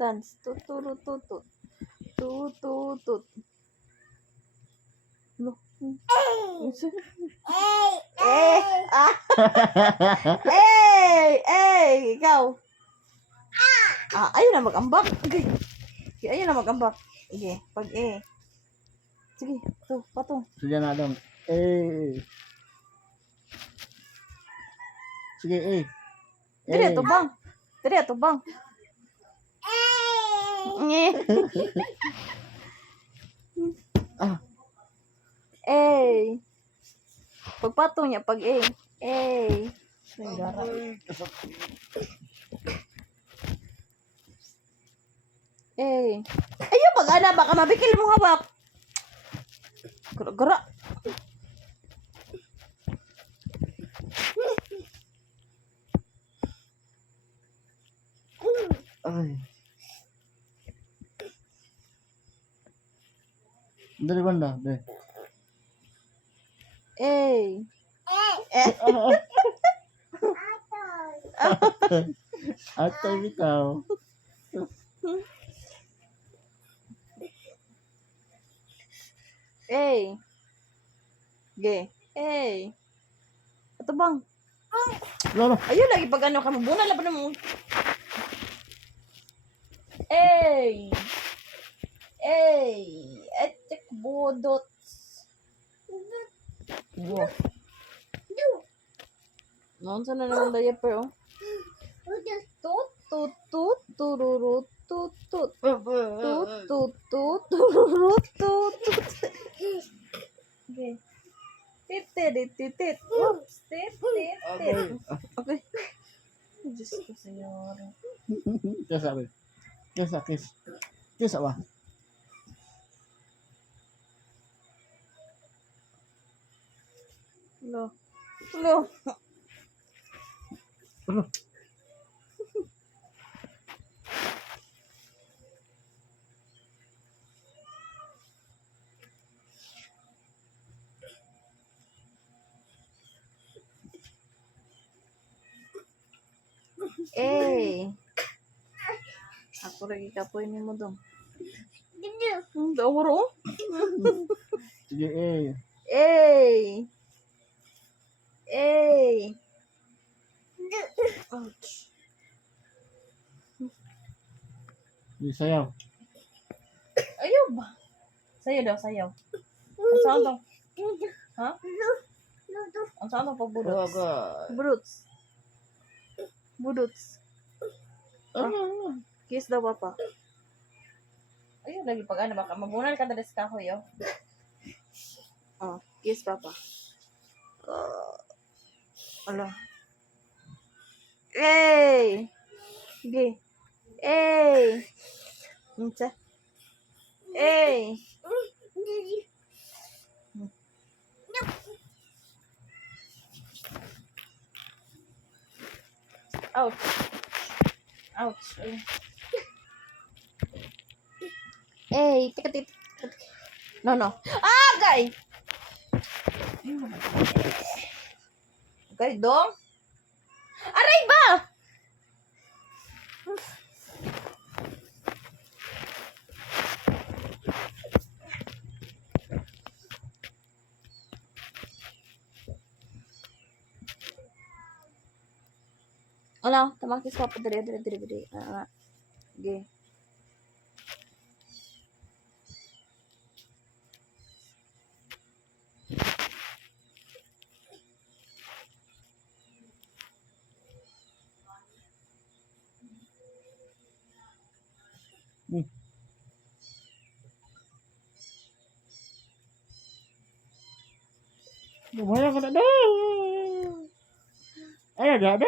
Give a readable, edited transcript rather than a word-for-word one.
Dance. Tutututut. Tututut. No. Ah. Ikaw. Ayun na mag-ambak. Okay. Ayun na mag-ambak. Sige, pag Sige, to, patong. Sige na dong. Sige, Dire to bang. Dire to bang. Ah. Pagpatong niya pag Gara. Ayaw mag-ana baka mabikil mo hawak. Gara-gara. Ay. Dari banda, deh. Atay bitaw. Ito bang? Lolo. Ayun lagi pag ano ka mabuna laban mo. Etek bodot. Wow. Nonsa na naman diaper oh. Tut tururut tut. Tut tururut tut. Okay. Tit. Oops. Tit. Okay. Diyos ko, Senyor. Kiss sabi. Kiss apa? Lo. Ako lagi kapoy ni mo dong. Dawro. Sige, Ouch. Di sayaw. Ayaw ba? Sayaw daw, sayaw. Ang saan daw? Ha? Ang saan daw pag budots? Budots. Kiss daw papa. Ayun lagi pag ano baka mabunan ka dali sa kahoy oh. Kiss papa. Ala. Sige. Nsa. Ouch. Tika. No. Gay! Gay dong? Aray ba? Ano? Tamakis pa pa dali. Okay. Gimana kena dah? Ada.